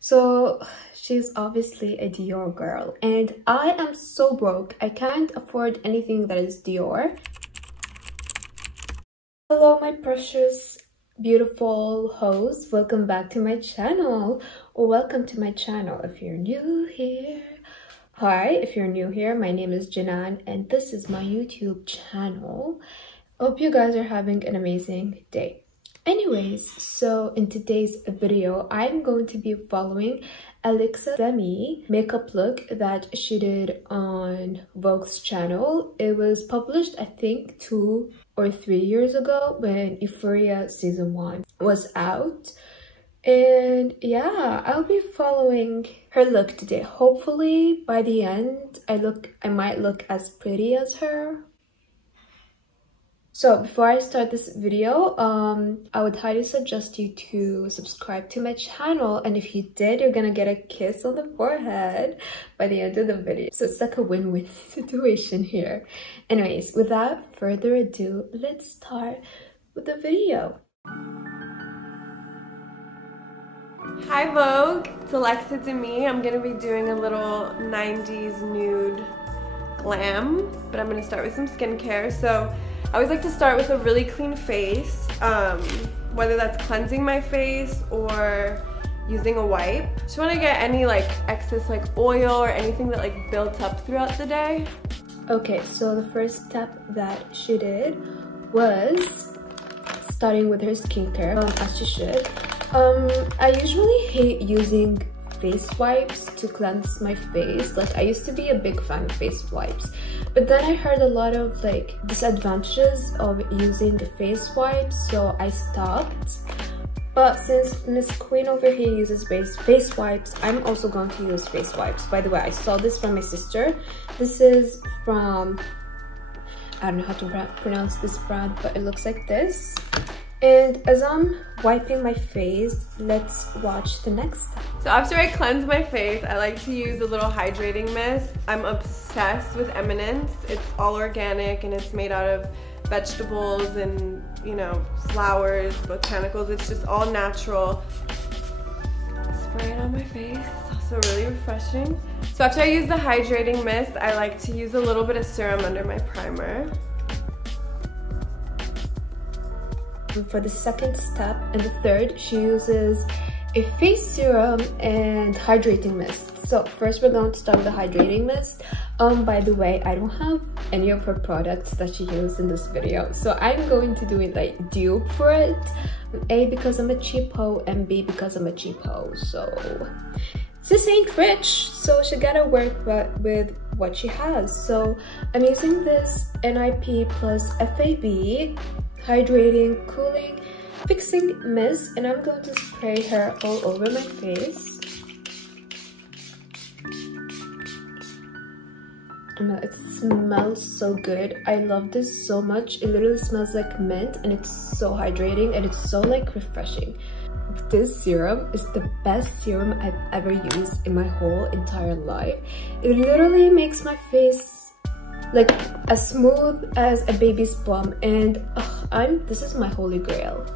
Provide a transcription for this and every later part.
So she's obviously a Dior girl, and I am so broke. I can't afford anything that is Dior. Hello, my precious, beautiful host. Welcome back to my channel, or welcome to my channel if you're new here. Hi, if you're new here, my name is Jenan, and this is my YouTube channel. Hope you guys are having an amazing day. Anyways, so in today's video, I'm going to be following Alexa Demie makeup look that she did on Vogue's channel. It was published, I think, 2 or 3 years ago when Euphoria season 1 was out. And yeah, I'll be following her look today. Hopefully by the end, I might look as pretty as her. So before I start this video, I would highly suggest you to subscribe to my channel, and if you did, you're gonna get a kiss on the forehead by the end of the video. So it's like a win-win situation here. Anyways, without further ado, let's start with the video. Hi Vogue, it's Alexa Demie. I'm gonna be doing a little 90s nude glam, but I'm gonna start with some skincare. So I always like to start with a really clean face, whether that's cleansing my face or using a wipe. Just want to get any like excess like oil or anything that like built up throughout the day. Okay, so the first step that she did was starting with her skincare, as she should. I usually hate using face wipes to cleanse my face. Like, I used to be a big fan of face wipes, but then I heard a lot of like disadvantages of using the face wipes, so I stopped. But since Miss Queen over here uses face wipes, I'm also going to use face wipes. By the way, I saw this from my sister. This is from, I don't know how to pronounce this brand, but it looks like this. And as I'm wiping my face, let's watch the next step. So after I cleanse my face, I like to use a little hydrating mist. I'm obsessed with Eminence. It's all organic and it's made out of vegetables and, you know, flowers, botanicals. It's just all natural. Spray it on my face. It's also really refreshing. So after I use the hydrating mist, I like to use a little bit of serum under my primer. For the second step and the third, she uses a face serum and hydrating mist. So first we're going to start with the hydrating mist. By the way, I don't have any of her products that she used in this video, so I'm going to do it like dupe for it. A, because I'm a cheapo, and B, because I'm a cheapo. So sis ain't rich, so she gotta work with what she has. So I'm using this NIP plus FAB hydrating, cooling, fixing mist, and I'm going to spray her all over my face. It smells so good. I love this so much. It literally smells like mint, and it's so hydrating, and it's so like refreshing. This serum is the best serum I've ever used in my whole entire life. It literally makes my face like as smooth as a baby's bum, and this is my holy grail.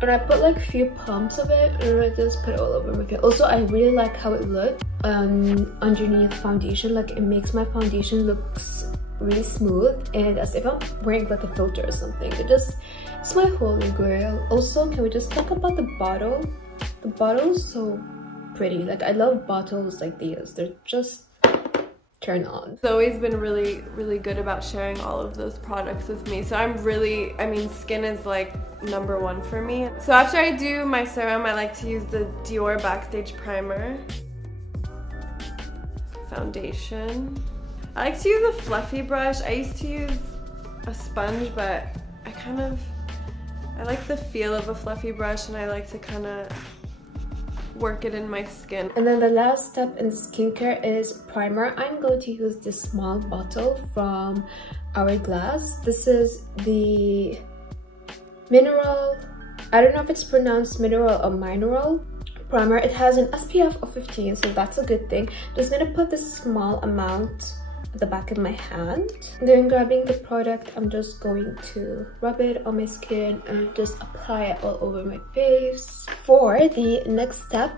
And I put like a few pumps of it, and I just put it all over my face. Also, I really like how it looked underneath foundation. Like, it makes my foundation looks really smooth and as if I'm wearing like a filter or something. It's my holy grail. Also, can we just talk about the bottle? The bottle is so pretty. Like, I love bottles like these. They're just turn on. Zoe's been really good about sharing all of those products with me, so I mean, skin is like #1 for me. So after I do my serum, I like to use the Dior Backstage Primer. Foundation. I like to use a fluffy brush. I used to use a sponge, but I like the feel of a fluffy brush, and I like to kind of work it in my skin. And then the last step in the skincare is primer. I'm going to use this small bottle from Hourglass. This is the mineral, I don't know if it's pronounced mineral or mineral primer. It has an SPF of 15, so that's a good thing. Just gonna put this small amount at the back of my hand. Then grabbing the product, I'm just going to rub it on my skin and just apply it all over my face. For the next step,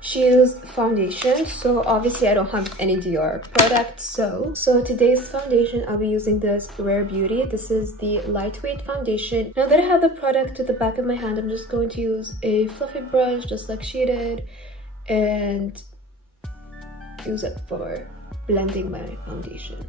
she used foundation, so obviously I don't have any Dior products. So today's foundation, I'll be using this Rare Beauty. This is the lightweight foundation. Now that I have the product to the back of my hand, I'm just going to use a fluffy brush just like she did and use it for blending my foundation.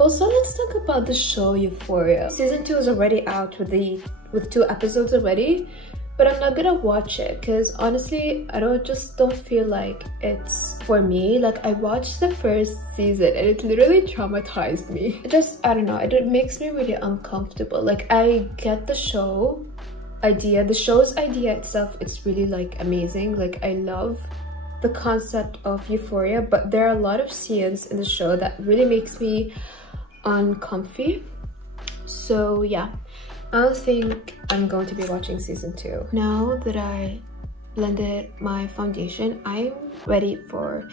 Also, let's talk about the show Euphoria. Season 2 is already out with 2 episodes already, but I'm not gonna watch it because honestly I just don't feel like it's for me. Like, I watched the first season and it literally traumatized me. I don't know, it makes me really uncomfortable. Like, I get the show idea, the show's idea itself, it's really like amazing. Like, I love the concept of Euphoria, but there are a lot of scenes in the show that really makes me uncomfy. So yeah, I don't think I'm going to be watching season 2. Now that I blended my foundation, I'm ready for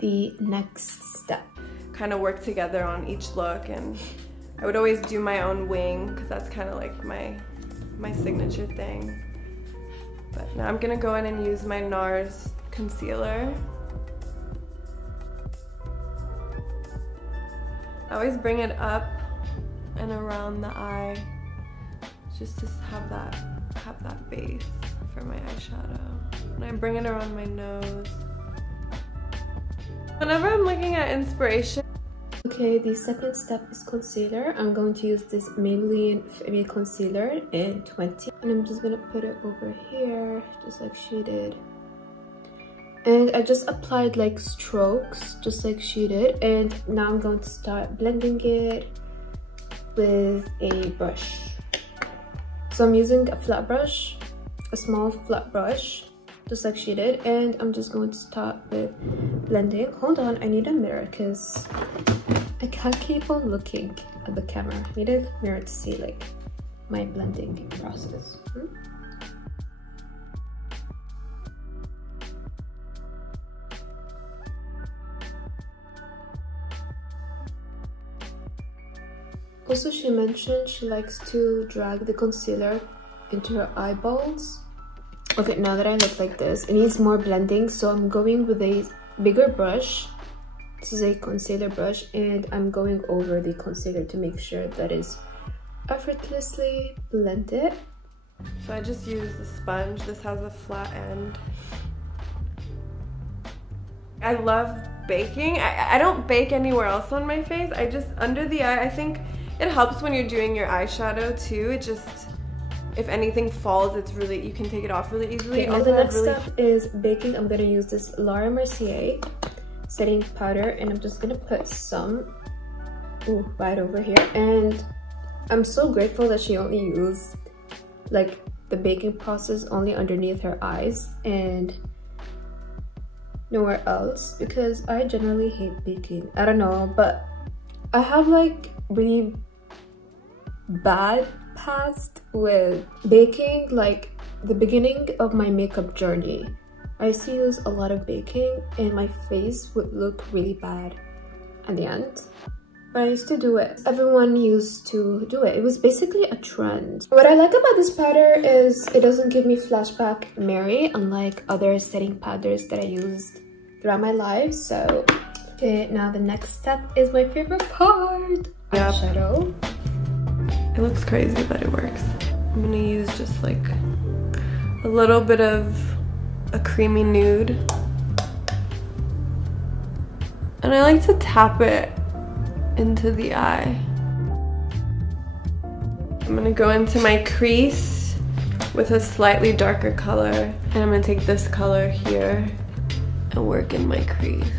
the next step. Kind of work together on each look, and I would always do my own wing because that's kind of like my signature thing. But now I'm gonna go in and use my NARS concealer. I always bring it up and around the eye just to have that base for my eyeshadow. And I bring it around my nose. Whenever I'm looking at inspiration. Okay, the second step is concealer. I'm going to use this Maybelline Fit Concealer in 20. And I'm just gonna put it over here, just like she did. And I just applied like strokes, just like she did. And now I'm going to start blending it with a brush. So I'm using a flat brush, a small flat brush, just like she did. And I'm just going to start with blending. Hold on, I need a mirror because I can't keep on looking at the camera. I need a mirror to see like my blending process. Also, she mentioned she likes to drag the concealer into her eyeballs. Okay, now that I look like this, it needs more blending, so I'm going with a bigger brush. This is a concealer brush, and I'm going over the concealer to make sure that is effortlessly blended. So I just use the sponge. This has a flat end. I love baking. I don't bake anywhere else on my face. I just, under the eye, I think it helps when you're doing your eyeshadow too. It just, if anything falls, it's really, you can take it off really easily. Okay, the next step is baking. I'm gonna use this Laura Mercier setting powder, and I'm just gonna put some right over here. And I'm so grateful that she only used like the baking process only underneath her eyes and nowhere else, because I generally hate baking. I don't know, but I have like really bad past with baking. Like the beginning of my makeup journey, I used to use a lot of baking and my face would look really bad at the end. But I used to do it. Everyone used to do it. It was basically a trend. What I like about this powder is it doesn't give me flashback Mary, unlike other setting powders that I used throughout my life. So, okay, now the next step is my favorite part. Yep. Eyeshadow. It looks crazy, but it works. I'm gonna use just like a little bit of a creamy nude. And I like to tap it into the eye. I'm gonna go into my crease with a slightly darker color, and I'm gonna take this color here and work in my crease.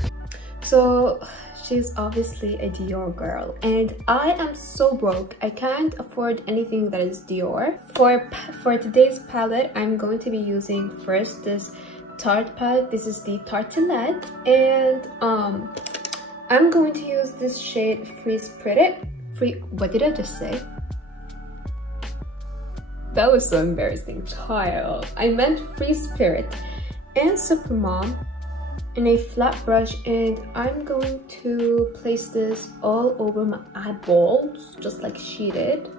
So she's obviously a Dior girl, and I am so broke. I can't afford anything that is Dior. For today's palette, I'm going to be using first this Tarte palette. This is the Tartelette, and I'm going to use this shade what did I just say? That was so embarrassing, child. I meant Free Spirit and Supermom in a flat brush, and I'm going to place this all over my eyeballs just like she did.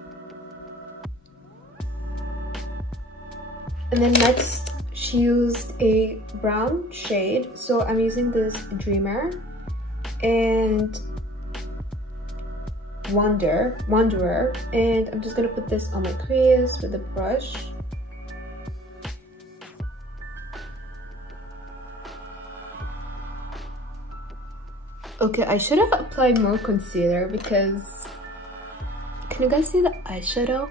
And then next, she used a brown shade. So I'm using this Dreamer and Wanderer. And I'm just gonna put this on my crease with a brush. Okay, I should have applied more concealer because... Can you guys see the eyeshadow?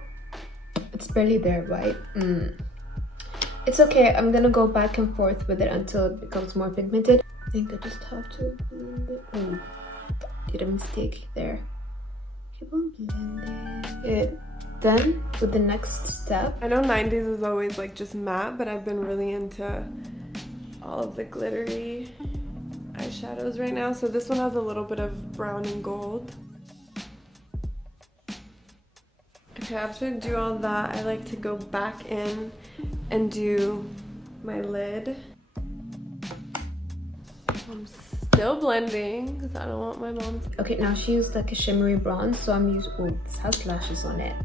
It's barely there, right? It's okay, I'm gonna go back and forth with it until it becomes more pigmented. I think I just have to blend it. Oh, did a mistake there. Keep on blending it. Then, with the next step... I know 90s is always like just matte, but I've been really into all of the glittery eyeshadows right now. So this one has a little bit of brown and gold. Okay, after I do all that, I like to go back in and do my lid. I'm still blending because I don't want my mom to... Okay, now she used like a shimmery bronze, so I'm using... Oh, this has flashes on it.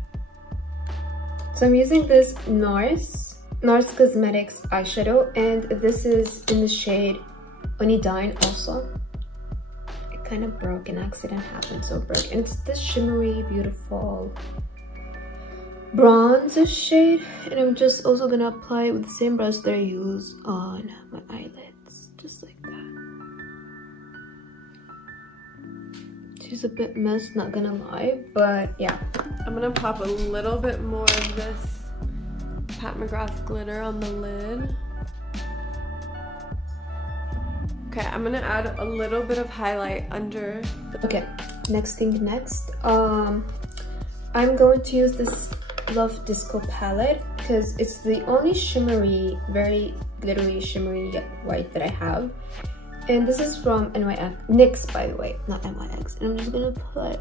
So I'm using this NARS Cosmetics eyeshadow, and this is in the shade Onidyne also. It kind of broke, an accident happened, so it broke. And it's this shimmery, beautiful bronze shade, and I'm just also gonna apply it with the same brush that I use on my eyelids, just like that. She's a bit messed, not gonna lie, but yeah. I'm gonna pop a little bit more of this Pat McGrath glitter on the lid. Okay, I'm gonna add a little bit of highlight under the... Okay, next thing next, I'm going to use this Love Disco palette because it's the only shimmery, very glittery, shimmery white that I have. And this is from NYX, by the way, not NYX. And I'm just gonna put...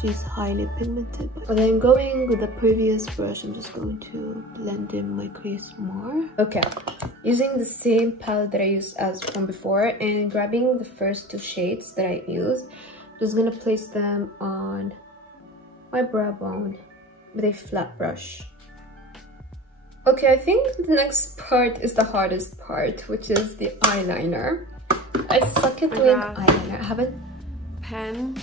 She's highly pigmented. Okay, I'm going with the previous brush. I'm just going to blend in my crease more. Okay, using the same palette that I used as from before and grabbing the first two shades that I used, I'm just gonna place them on my brow bone with a flat brush. Okay, I think the next part is the hardest part, which is the eyeliner. I suck at doing eyeliner. I haven't... Pen.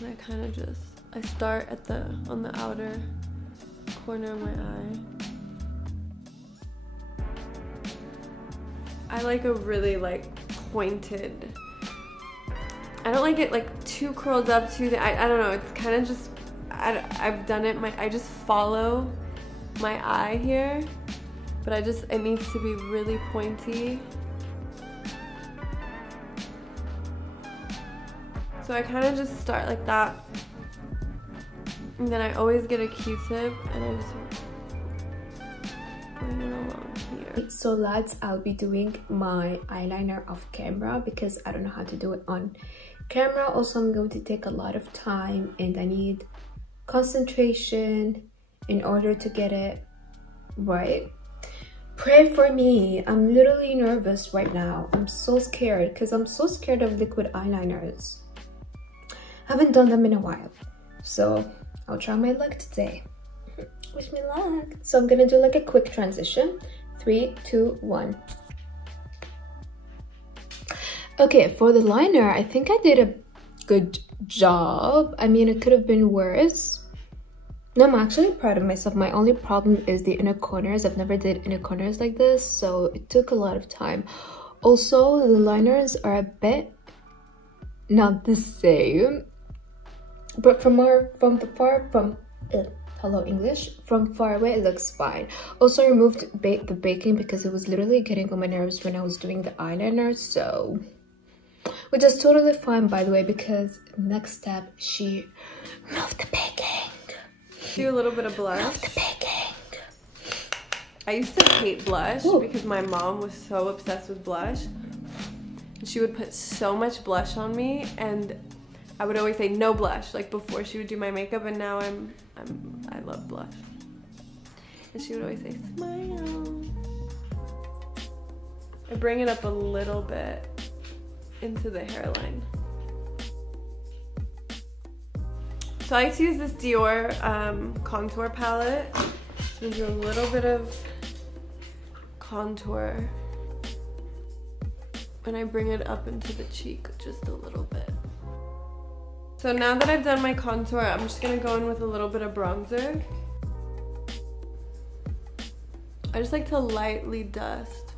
And I kind of just, I start at on the outer corner of my eye. I like a really like pointed, I don't like it like too curled up too, I don't know, it's kind of just, I've done it, I just follow my eye here, but it needs to be really pointy. So I kind of just start like that, and then I always get a Q-tip and I just bring it along here. So lads, I'll be doing my eyeliner off camera because I don't know how to do it on camera. Also, I'm going to take a lot of time and I need concentration in order to get it right. Pray for me. I'm literally nervous right now. I'm so scared because I'm so scared of liquid eyeliners. Haven't done them in a while, so I'll try my luck today. Wish me luck. So I'm gonna do like a quick transition. 3, 2, 1. Okay, for the liner, I think I did a good job. I mean, it could have been worse. No, I'm actually proud of myself. My only problem is the inner corners. I've never did inner corners like this, so it took a lot of time. Also, the liners are a bit not the same, but from far away it looks fine. Also, I removed the baking because it was literally getting on my nerves when I was doing the eyeliner, so which is totally fine, by the way, because next step she removed the baking. Do a little bit of blush. Remove the baking. I used to hate blush because my mom was so obsessed with blush. She would put so much blush on me, and I would always say no blush, like before she would do my makeup, and now I love blush. And she would always say smile. I bring it up a little bit into the hairline. So I like to use this Dior contour palette. So do a little bit of contour. And I bring it up into the cheek just a little bit. So now that I've done my contour, I'm just gonna go in with a little bit of bronzer. I just like to lightly dust.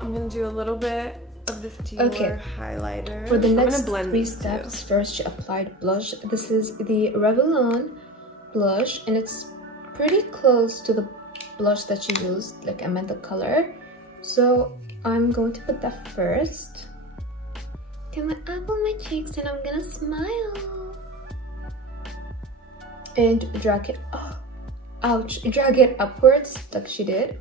I'm gonna do a little bit of this Dior highlighter. For the next 3 steps, first she applied blush. This is the Revlon blush, and it's pretty close to the blush that she used, like I meant the color. So I'm going to put that first. Gonna apple my cheeks and I'm gonna smile. And drag it, oh, ouch, drag it upwards like she did.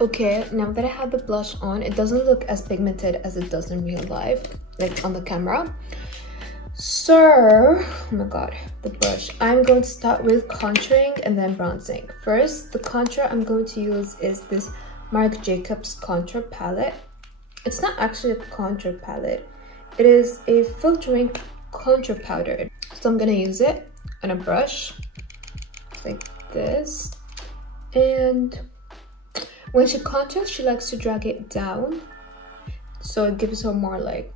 Okay, now that I have the blush on, it doesn't look as pigmented as it does in real life, like on the camera. So, oh my god, the brush. I'm going to start with contouring and then bronzing. First, the contour I'm going to use is this Marc Jacobs contour palette. It's not actually a contour palette. It is a filtering contour powder. So I'm going to use it on a brush like this. And when she contours, she likes to drag it down, so it gives her more like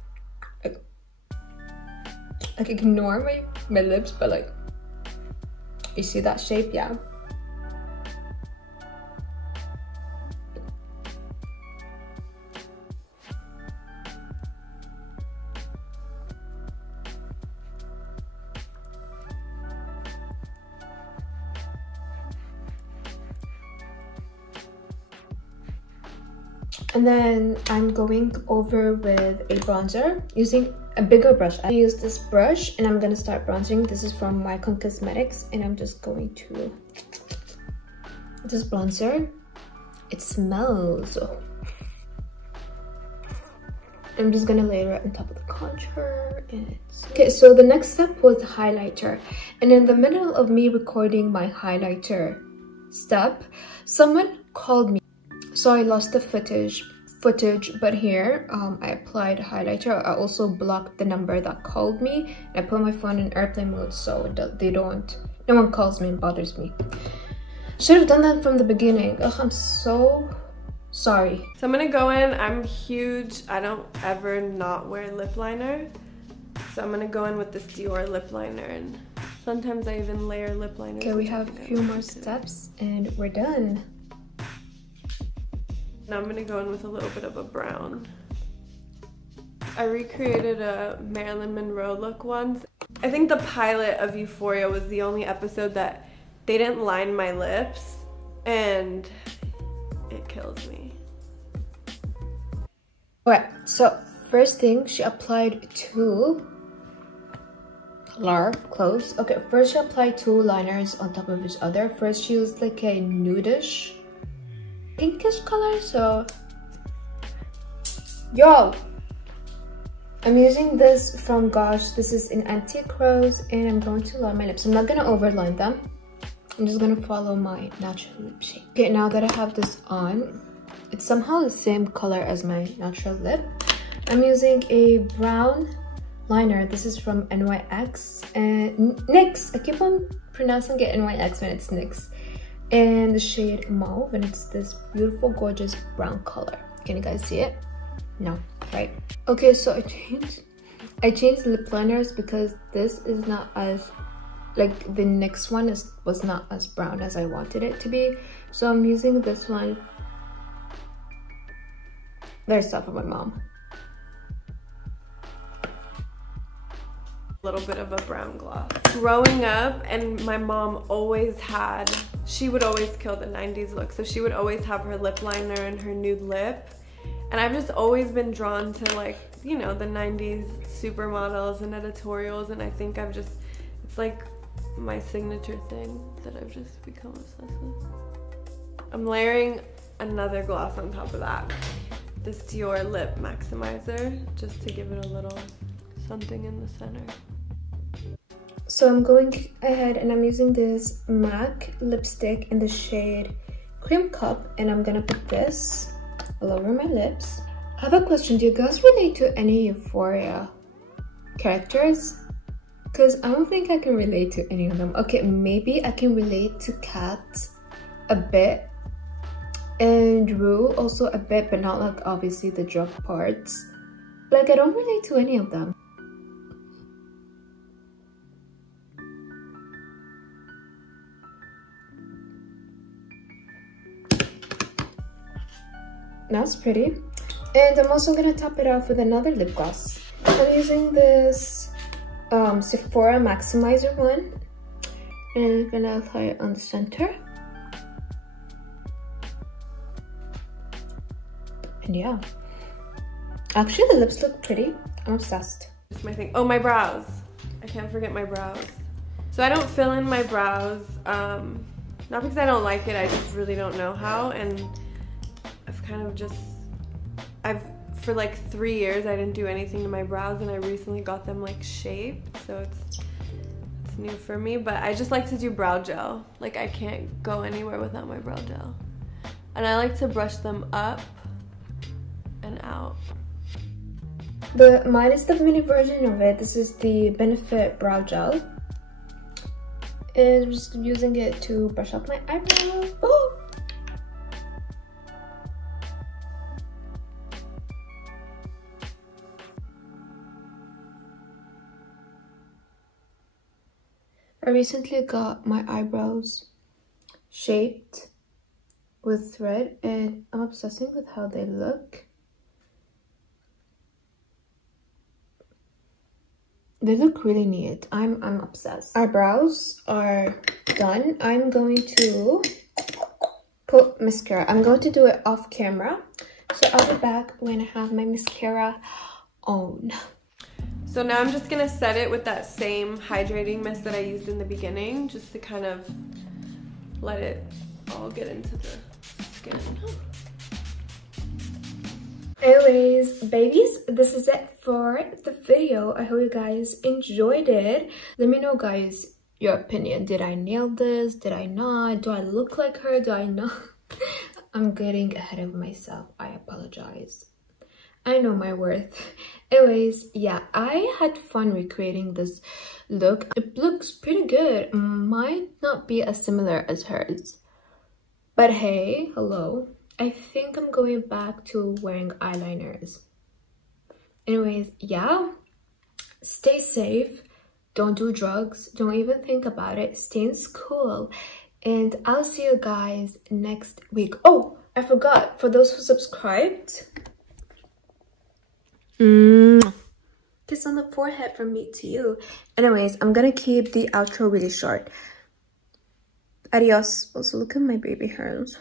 ignore my lips, but like, you see that shape? Yeah. And then I'm going over with a bronzer using a bigger brush. I use this brush and I'm gonna start bronzing. This is from Mycon Cosmetics, and I'm just going to this bronzer. It smells. I'm just gonna layer it on top of the contour. And okay, so the next step was the highlighter, and in the middle of me recording my highlighter step, someone called me. So I lost the footage, but here I applied highlighter. I also blocked the number that called me, and I put my phone in airplane mode so no one calls me and bothers me. Should have done that from the beginning. Ugh, I'm so sorry. So I'm gonna go in. I'm huge. I don't ever not wear lip liner. So I'm gonna go in with this Dior lip liner, and sometimes I even layer lip liner. Okay, we have a few more steps and we're done. Now I'm gonna go in with a little bit of a brown. I recreated a Marilyn Monroe look once. I think the pilot of Euphoria was the only episode that they didn't line my lips, and it kills me. Alright, so first thing, she applied two close. Okay, first she applied 2 liners on top of each other. First she used like a nudish pinkish color, so yo, I'm using this from Gosh. This is in Antique Rose, and I'm going to line my lips. I'm not gonna overline them. I'm just gonna follow my natural lip shape. Okay, now that I have this on, it's somehow the same color as my natural lip. I'm using a brown liner. This is from NYX and NYX. I keep on pronouncing it NYX when it's NYX. And the shade mauve, and it's this beautiful, gorgeous brown color. Can you guys see it? No, right? Okay, so I changed lip liners because this is not as, like the next one was not as brown as I wanted it to be. So I'm using this one. There's stuff for my mom. A little bit of a brown gloss. Growing up, and my mom always had, she would always kill the 90s look, so she would always have her lip liner and her nude lip, and I've just always been drawn to, like, you know, the 90s supermodels and editorials, and I think it's like my signature thing that I've just become obsessed with. I'm layering another gloss on top of that, this Dior lip maximizer, just to give it a little something in the center. So I'm going ahead and I'm using this MAC lipstick in the shade Cream Cup, and I'm gonna put this all over my lips. I have a question. Do you guys relate to any Euphoria characters? Because I don't think I can relate to any of them. Okay, maybe I can relate to Kat a bit, and Rue also a bit, but not like obviously the drug parts. Like, I don't relate to any of them. That's pretty. And I'm also gonna top it off with another lip gloss. I'm using this Sephora Maximizer one, and I'm gonna apply it on the center. And yeah, actually the lips look pretty. I'm obsessed. It's my thing. Oh, my brows. I can't forget my brows. So I don't fill in my brows, not because I don't like it, I just really don't know how, and I've kind of just, for like 3 years I didn't do anything to my brows, and I recently got them like shaped, so it's new for me. But I just like to do brow gel. Like, I can't go anywhere without my brow gel, and I like to brush them up and out. Mine is the mini version of it. This is the Benefit Brow Gel, and I'm just using it to brush up my eyebrows. Oh! I recently got my eyebrows shaped with thread, and I'm obsessing with how they look. They look really neat. I'm obsessed. Our brows are done. I'm going to put mascara. I'm going to do it off camera, so I'll be back when I have my mascara on. So now I'm just gonna set it with that same hydrating mist that I used in the beginning, just to kind of let it all get into the skin. Anyways, babies, this is it for the video. I hope you guys enjoyed it. Let me know, guys, your opinion. Did I nail this? Did I not? Do I look like her? Do I not? I'm getting ahead of myself. I apologize. I know my worth. Anyways, yeah, I had fun recreating this look. It looks pretty good. Might not be as similar as hers, but hey, hello. I think I'm going back to wearing eyeliners. Anyways, yeah, stay safe. Don't do drugs. Don't even think about it. Stay in school. And I'll see you guys next week. Oh, I forgot. For those who subscribed, kiss on the forehead from me to you. Anyways, I'm gonna keep the outro really short. Adios. Also, look at my baby hairs.